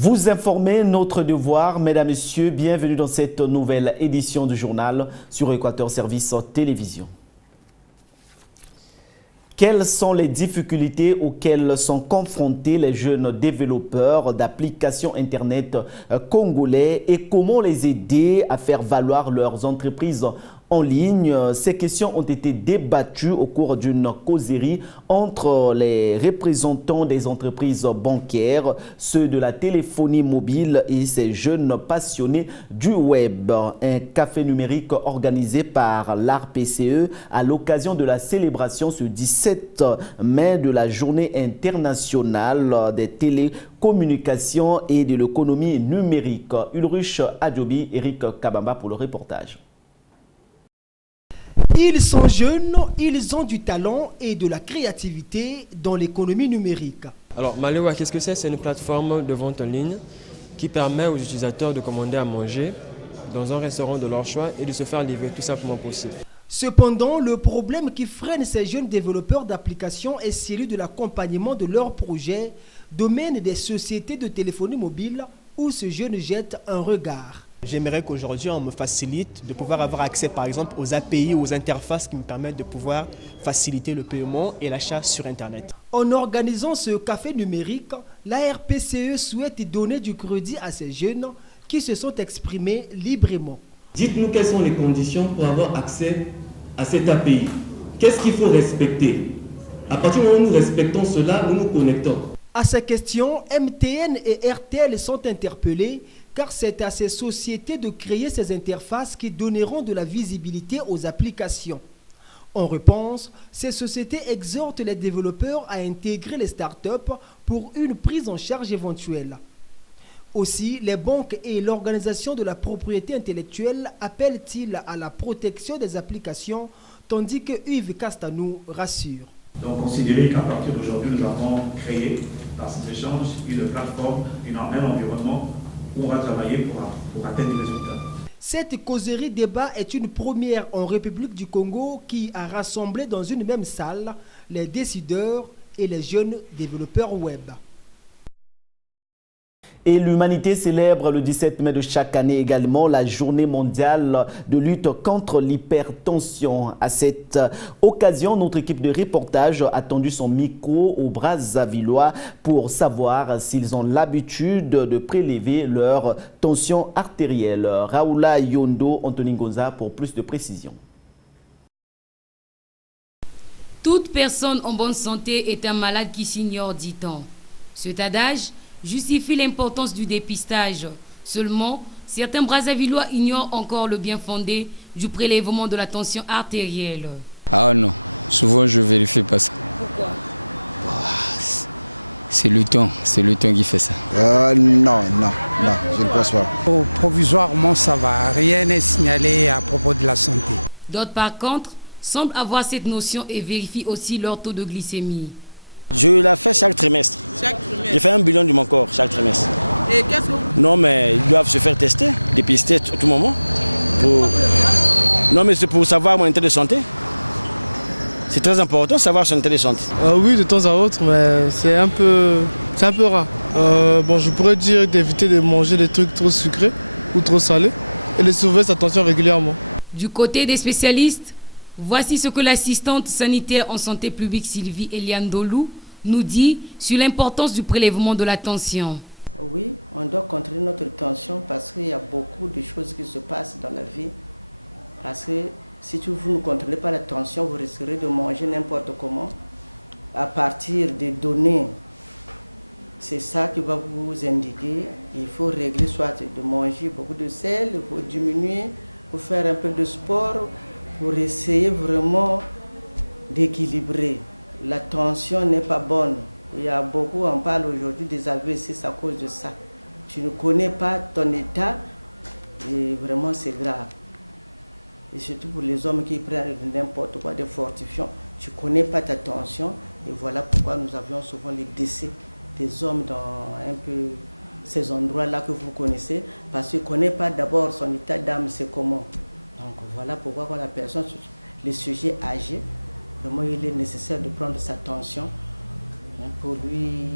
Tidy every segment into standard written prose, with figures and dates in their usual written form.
Vous informez notre devoir, mesdames, messieurs, bienvenue dans cette nouvelle édition du journal sur Équateur Service Télévision. Quelles sont les difficultés auxquelles sont confrontés les jeunes développeurs d'applications Internet congolais et comment les aider à faire valoir leurs entreprises en ligne? Ces questions ont été débattues au cours d'une causerie entre les représentants des entreprises bancaires, ceux de la téléphonie mobile et ces jeunes passionnés du web. Un café numérique organisé par l'ARPCE à l'occasion de la célébration ce 17 mai de la journée internationale des télécommunications et de l'économie numérique. Ulrich Adjobi, Eric Kabamba pour le reportage. Ils sont jeunes, ils ont du talent et de la créativité dans l'économie numérique. Alors Malewa, qu'est-ce que c'est? C'est une plateforme de vente en ligne qui permet aux utilisateurs de commander à manger dans un restaurant de leur choix et de se faire livrer tout simplement possible. Cependant, le problème qui freine ces jeunes développeurs d'applications est celui de l'accompagnement de leurs projets, domaine des sociétés de téléphonie mobile où ces jeunes jettent un regard. J'aimerais qu'aujourd'hui on me facilite de pouvoir avoir accès par exemple aux API, aux interfaces qui me permettent de pouvoir faciliter le paiement et l'achat sur Internet. En organisant ce café numérique, la RPCE souhaite donner du crédit à ces jeunes qui se sont exprimés librement. Dites-nous quelles sont les conditions pour avoir accès à cette API. Qu'est-ce qu'il faut respecter? À partir du moment où nous respectons cela, nous nous connectons. À ces questions, MTN et RTL sont interpellés car c'est à ces sociétés de créer ces interfaces qui donneront de la visibilité aux applications. En réponse, ces sociétés exhortent les développeurs à intégrer les startups pour une prise en charge éventuelle. Aussi, les banques et l'organisation de la propriété intellectuelle appellent-ils à la protection des applications, tandis que Yves Castanou rassure. Donc, considérez qu'à partir d'aujourd'hui, nous avons créé dans ces échanges une plateforme, un environnement où on va travailler pour atteindre des résultats. Cette causerie débat est une première en République du Congo qui a rassemblé dans une même salle les décideurs et les jeunes développeurs web. Et l'humanité célèbre le 17 mai de chaque année également la journée mondiale de lutte contre l'hypertension. À cette occasion, notre équipe de reportage a tendu son micro aux Brazzavillois pour savoir s'ils ont l'habitude de prélever leur tension artérielle. Raoula Yondo, Anthony Gonza pour plus de précisions. Toute personne en bonne santé est un malade qui s'ignore, dit-on. Cet adage justifie l'importance du dépistage. Seulement, certains Brazzavillois ignorent encore le bien fondé du prélèvement de la tension artérielle. Ah non, souvent je ne vérifie pas ça. Pourquoi? C'est le temps qui fait ça. Non, je ne pense pas. Provisoirement, ça va. Rien n'est signalé à propos de la santé. D'autres, par contre, semblent avoir cette notion et vérifient aussi leur taux de glycémie. Je la fais chaque trimestre. Chaque trimestre? Je fais un bilan de mon corps chaque trimestre. Et qu'est-ce que vous... Non, mais ils doivent se faire tester, dépister à tout moment. Non, mais c'est pour savoir mon état de santé. C'est très important de savoir son état de santé. Oui, de temps à autre, mais c'est un peu rare. Je pourrais dire d'éviter de manger des trucs trop sucrés ou trop salés et de surveiller sa tension régulièrement. Du côté des spécialistes, voici ce que l'assistante sanitaire en santé publique Sylvie Eliandolou nous dit sur l'importance du prélèvement de la tension. Oui, on doit contrôler notre tension parce qu'il y a beaucoup de choses qui se passent dans la vie. Parce que si vous ne contrôlez pas la tension, vous risquerez de manger n'importe comment à partir des données. C'est ça qui va vous indiquer. Il faut régler soit de manger beaucoup de sel, il faut diminuer, il faut faire un peu de sport pour essayer vraiment d'équilibrer. La tension n'est pas bonne. Il y a beaucoup, on parle aujourd'hui des AVC, c'est à cause de ça. Tu ne connais pas ton état et vraiment c'est grave. Et surtout pour les hommes qui prennent n'importe quoi, des fortifiants, tu ne connais pas ta tension et voilà pourquoi nous avions souvent les décès des hommes dans un peu ces endroits-là que vous connaissez, parce qu'il ne connaît pas d'abord son état d'âme, c'est comment. Donc voilà pourquoi quand la personne, les sujets âgés, vraiment il est nécessaire de prendre sa tension pour lui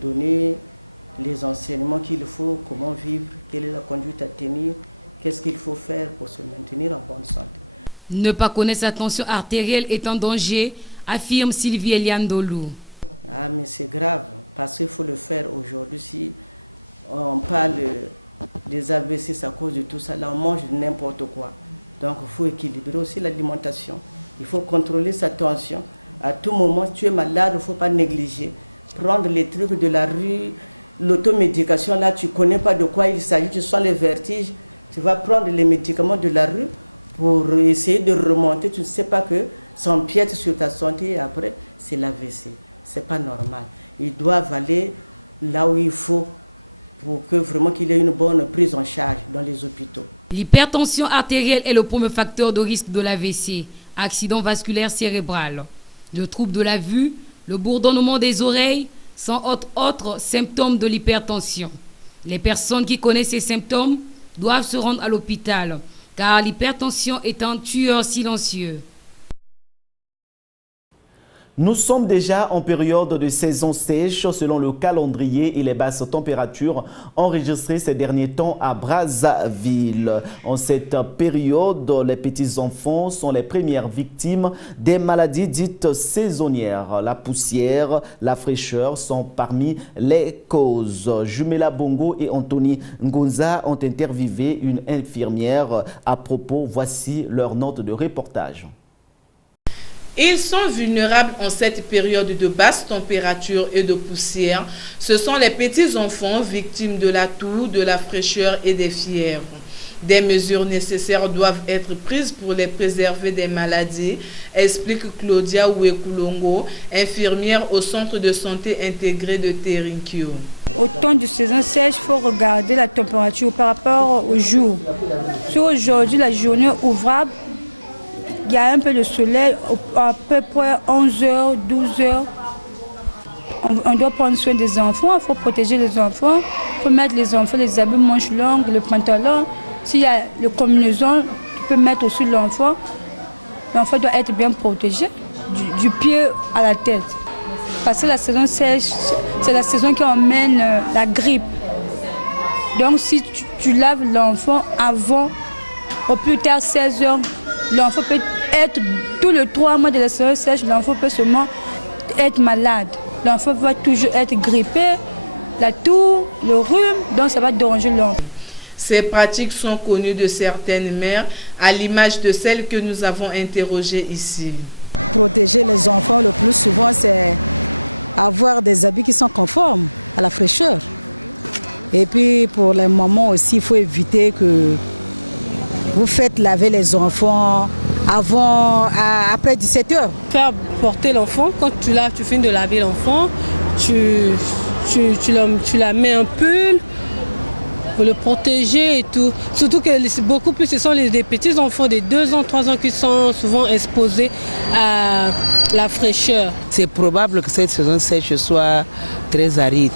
donner les enseignements qu'il faut, comment vivre, quelle est la conduite à tenir, qu'est-ce qu'il faut faire pour se maintenir en bonne santé. Ne pas connaître sa tension artérielle est en danger, affirme Sylvie Eliane Dolou. Ah, mais c'est grave, parce qu'il faut le faire aujourd'hui. Si on parle des AVC, c'est à cause de tout ça. Là, on mange n'importe quoi. Donc, il faut équilibrer aussi l'alimentation. Il faut contrôler sa tension. À tout moment, si tu es malade, il ne faut pas négliger. Prendre les trucs de la rue, l'automédication, là, tu ne connais pas de quoi il s'agit, tu sens les vertiges. Tu vas prendre les médicaments de la rue pour essayer de remonter. Tu ne sais pas que ça empiète sur ta santé et après, c'est l'AVC. Ce n'est pas normal. Ils doivent aller là où il faut pour que vraiment qu'il y ait une bonne prise en charge dans les hôpitaux. L'hypertension artérielle est le premier facteur de risque de l'AVC, accident vasculaire cérébral. Le trouble de la vue, le bourdonnement des oreilles sont autres symptômes de l'hypertension. Les personnes qui connaissent ces symptômes doivent se rendre à l'hôpital, car l'hypertension est un tueur silencieux. Nous sommes déjà en période de saison sèche selon le calendrier et les basses températures enregistrées ces derniers temps à Brazzaville. En cette période, les petits-enfants sont les premières victimes des maladies dites saisonnières. La poussière, la fraîcheur sont parmi les causes. Jumela Bongo et Anthony Ngonza ont interviewé une infirmière à propos. Voici leur note de reportage. Ils sont vulnérables en cette période de basse température et de poussière. Ce sont les petits-enfants victimes de la toux, de la fraîcheur et des fièvres. Des mesures nécessaires doivent être prises pour les préserver des maladies, explique Claudia Ouekoulongo, infirmière au centre de santé intégré de Terinkyo. Au temps de saison sèche, il faut regarder la température par rapport au jour. Sur aujourd'hui, la journée ouvrable, il y a un peu de soleil, à peu près 11h, 12h. On doit prendre soin des enfants, il faut protéger les enfants, il faut mettre les enfants les habits manches longues, le pantalon. S'il y a le combinaison, tu peux mettre aussi l'enfant. L'enfant doit être bien protégé, du pied à la tête. Parce que la saison sèche, c'est la saison qui emmène la grippe. Donc si tu laves l'enfant avant, au plus tard 16h, l'enfant peut être, tous les 3 mois de la saison sèche, l'enfant peut seulement être malade. L'enfant va toujours être grippé, la toux, le rhume, donc ça va déranger l'enfant. Ces pratiques sont connues de certaines mères, à l'image de celles que nous avons interrogées ici. Protéger les enfants le plus souvent, c'est avoir des habits qui sont conformes à la fraîcheur. Et puis pour les mamans aussi, il faut éviter que vous faites laver les enfants après 17h. Faire porter l'enfant, quand tu finis de laver l'enfant, tu la mets un pull pour le protéger et tout. Surtout que beaucoup plus, ce sont des petits enfants de 2 ans, 3 ans qui sont souvent exposés à la fraîcheur. C'est probable que cette saison sèche soit très aride,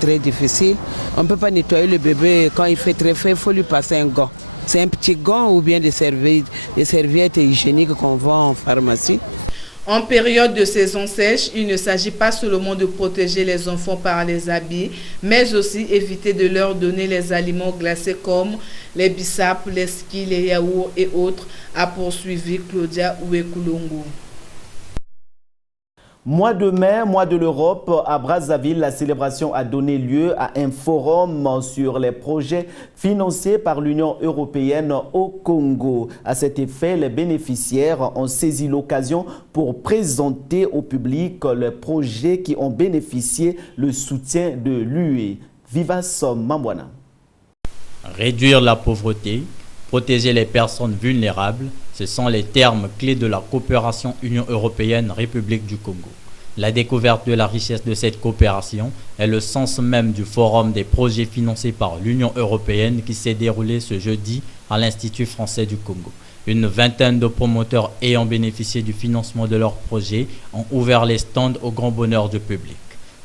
très difficile. On ne peut pas nettoyer le bébé quand il fait très frais, il faut lui passer un gant. C'est un petit gant ou bien des serviettes hygiéniques qu'on vend en pharmacie. En période de saison sèche, il ne s'agit pas seulement de protéger les enfants par les habits, mais aussi éviter de leur donner les aliments glacés comme les bissapes, les skis, les yaourts et autres, a poursuivi Claudia Ouekoulongo. Mois de mai, mois de l'Europe, à Brazzaville, la célébration a donné lieu à un forum sur les projets financés par l'Union européenne au Congo. À cet effet, les bénéficiaires ont saisi l'occasion pour présenter au public les projets qui ont bénéficié le soutien de l'UE. Vivas Mambwana. Réduire la pauvreté, protéger les personnes vulnérables, ce sont les termes clés de la coopération Union européenne-République du Congo. La découverte de la richesse de cette coopération est le sens même du forum des projets financés par l'Union européenne qui s'est déroulé ce jeudi à l'Institut français du Congo. Une vingtaine de promoteurs ayant bénéficié du financement de leurs projets ont ouvert les stands au grand bonheur du public.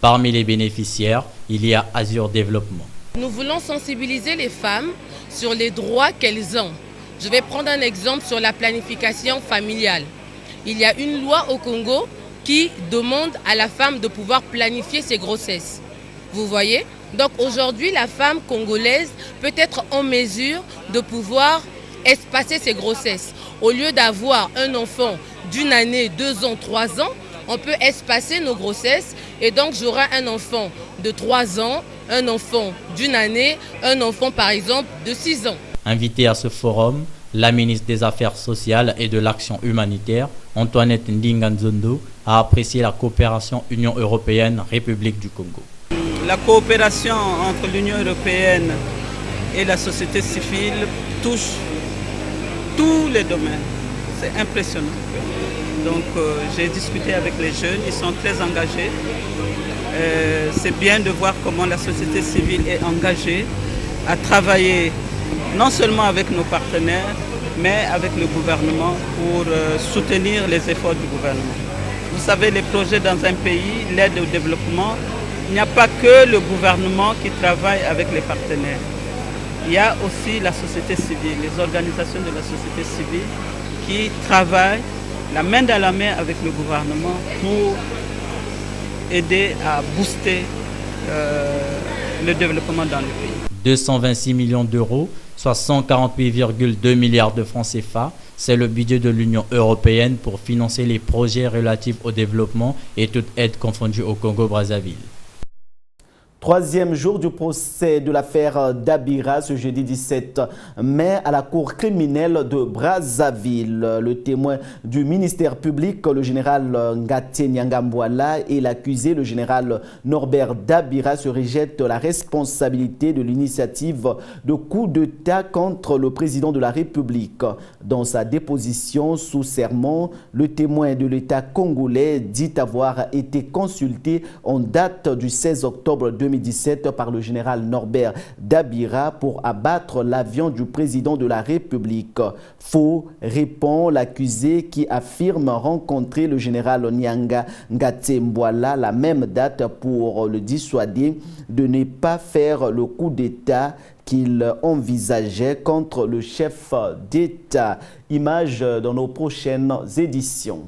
Parmi les bénéficiaires, il y a Azure Développement. Nous voulons sensibiliser les femmes sur les droits qu'elles ont. Je vais prendre un exemple sur la planification familiale. Il y a une loi au Congo qui demande à la femme de pouvoir planifier ses grossesses. Vous voyez, Donc aujourd'hui, la femme congolaise peut être en mesure de pouvoir espacer ses grossesses. Au lieu d'avoir un enfant d'1 année, 2 ans, 3 ans, on peut espacer nos grossesses et donc j'aurai un enfant de 3 ans, un enfant d'1 année, un enfant par exemple de 6 ans. Invitée à ce forum, la ministre des Affaires sociales et de l'Action humanitaire, Antoinette Ndinganzondo, a apprécié la coopération Union européenne-République du Congo. La coopération entre l'Union européenne et la société civile touche tous les domaines. C'est impressionnant. Donc j'ai discuté avec les jeunes, ils sont très engagés. C'est bien de voir comment la société civile est engagée à travailler non seulement avec nos partenaires, mais avec le gouvernement pour soutenir les efforts du gouvernement. Vous savez, les projets dans un pays, l'aide au développement, il n'y a pas que le gouvernement qui travaille avec les partenaires. Il y a aussi la société civile, les organisations de la société civile qui travaillent la main dans la main avec le gouvernement pour aider à booster le développement dans le pays. 226 millions d'euros, soit 148,2 milliards de francs CFA, c'est le budget de l'Union européenne pour financer les projets relatifs au développement et toute aide confondue au Congo-Brazzaville. Troisième jour du procès de l'affaire Dabira ce jeudi 17 mai à la cour criminelle de Brazzaville. Le témoin du ministère public, le général Ngaté Nyangambwala, et l'accusé, le général Norbert Dabira, se rejettent la responsabilité de l'initiative de coup d'État contre le président de la République. Dans sa déposition sous serment, le témoin de l'État congolais dit avoir été consulté en date du 16 octobre 2017 par le général Norbert Dabira pour abattre l'avion du président de la République. Faux, répond l'accusé qui affirme rencontrer le général Nyanga Ngaté Mbwala la même date pour le dissuader de ne pas faire le coup d'État qu'il envisageait contre le chef d'État. Image dans nos prochaines éditions.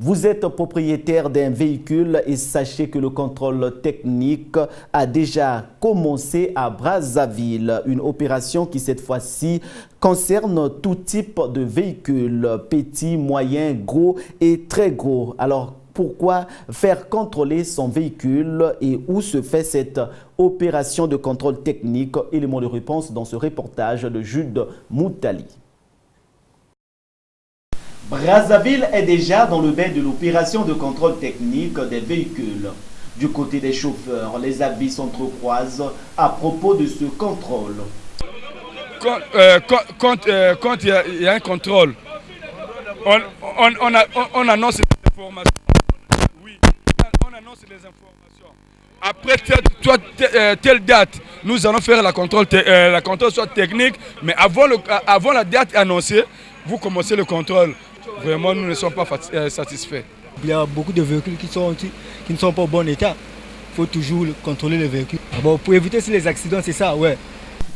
Vous êtes propriétaire d'un véhicule et sachez que le contrôle technique a déjà commencé à Brazzaville. Une opération qui cette fois-ci concerne tout type de véhicules, petits, moyens, gros et très gros. Alors pourquoi faire contrôler son véhicule et où se fait cette opération de contrôle technique? Élément de réponse dans ce reportage de Jude Moutali. Brazzaville est déjà dans le bain de l'opération de contrôle technique des véhicules. Du côté des chauffeurs, les avis s'entrecroisent à propos de ce contrôle. Quand il y a un contrôle, on annonce les informations. Oui, on annonce les informations. Après telle date, nous allons faire la contrôle soit technique, mais avant la date annoncée, vous commencez le contrôle. Vraiment, nous ne sommes pas satisfaits. Il y a beaucoup de véhicules qui ne sont pas au bon état. Il faut toujours contrôler les véhicules. Bon, pour éviter les accidents, c'est ça, ouais.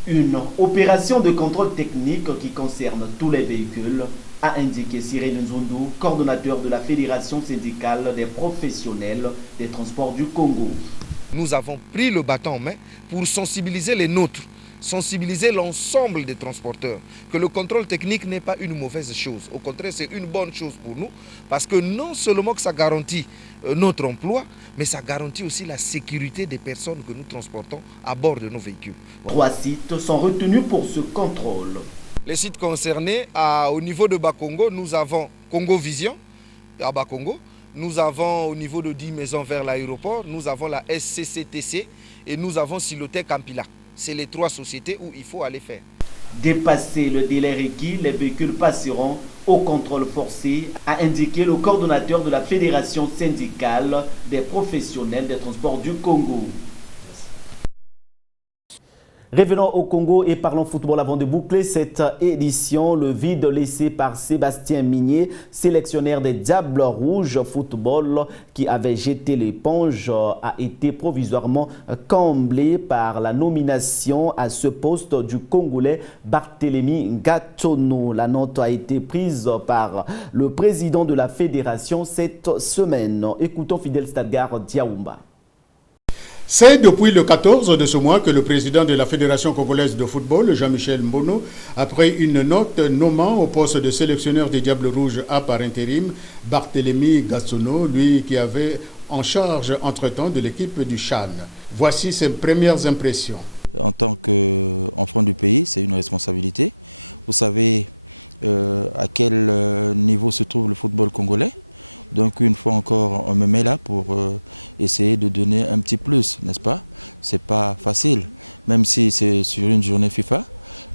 Une opération de contrôle technique qui concerne tous les véhicules, a indiqué Cyril Nzundu, coordonnateur de la Fédération syndicale des professionnels des transports du Congo. Nous avons pris le bâton en main pour sensibiliser les nôtres, sensibiliser l'ensemble des transporteurs, que le contrôle technique n'est pas une mauvaise chose. Au contraire, c'est une bonne chose pour nous, parce que non seulement que ça garantit notre emploi, mais ça garantit aussi la sécurité des personnes que nous transportons à bord de nos véhicules. 3 sites sont retenus pour ce contrôle. Les sites concernés, au niveau de Bakongo, nous avons Congo Vision, à Bakongo. Nous avons au niveau de 10 maisons vers l'aéroport, nous avons la SCCTC et nous avons Silotec Ampila. C'est les 3 sociétés où il faut aller faire. Dépasser le délai requis, les véhicules passeront au contrôle forcé, a indiqué le coordonnateur de la Fédération syndicale des professionnels des transports du Congo. Revenons au Congo et parlons football avant de boucler cette édition. Le vide laissé par Sébastien Migné, sélectionneur des Diables Rouges Football, qui avait jeté l'éponge, a été provisoirement comblé par la nomination à ce poste du Congolais Barthélémy Ngatono. La note a été prise par le président de la fédération cette semaine. Écoutons Fidel Stadgar Diaoumba. C'est depuis le 14 de ce mois que le président de la Fédération congolaise de football, Jean-Michel Mbono, a pris une note nommant au poste de sélectionneur des Diables Rouges A par intérim Barthélemy Gassono, lui qui avait en charge entre-temps de l'équipe du CHAN. Voici ses premières impressions. En tant qu'enfant du pays, c'est une responsabilité. Vous savez à quel niveau se trouve le football congolais. Donc une fois encore, on me met là pour essayer de donner un petit plus, n'est-ce pas? C'est pas facile, même si c'est sur une journée FIFA,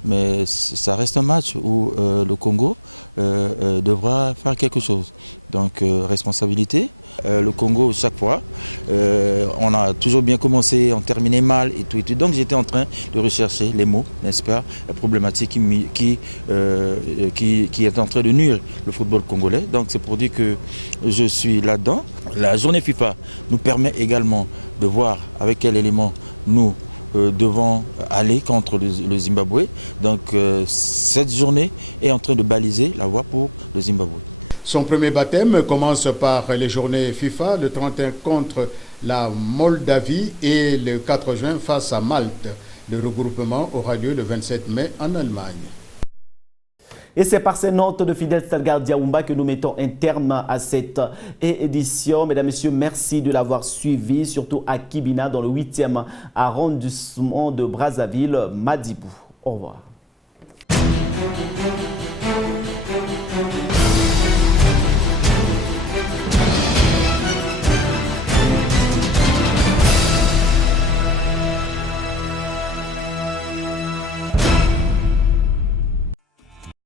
mais ça reste un match où le Congo devra faire quelque chose. Donc responsabilité. Le Congo, chaque fois, on a toujours bien commencé, on terminait mal et tout. Donc j'étais en train de rechercher les mots, n'est-ce pas, la problématique qui est en train de nuire le football congolais. Donc c'est pour dire que je suis là-dedans. La journée FIFA nous permet également de voir avec quel élément nous devons aller contre le Zimbabwe. Donc cette journée est en train de baliser la voie pour le Zimbabwe. Son premier baptême commence par les journées FIFA, le 31 contre la Moldavie et le 4 juin face à Malte. Le regroupement aura lieu le 27 mai en Allemagne. Et c'est par ces notes de Fidel Salgar Diaoumba que nous mettons un terme à cette édition. Mesdames, Messieurs, merci de l'avoir suivi, surtout à Kibina, dans le 8e arrondissement de Brazzaville, Madibou. Au revoir.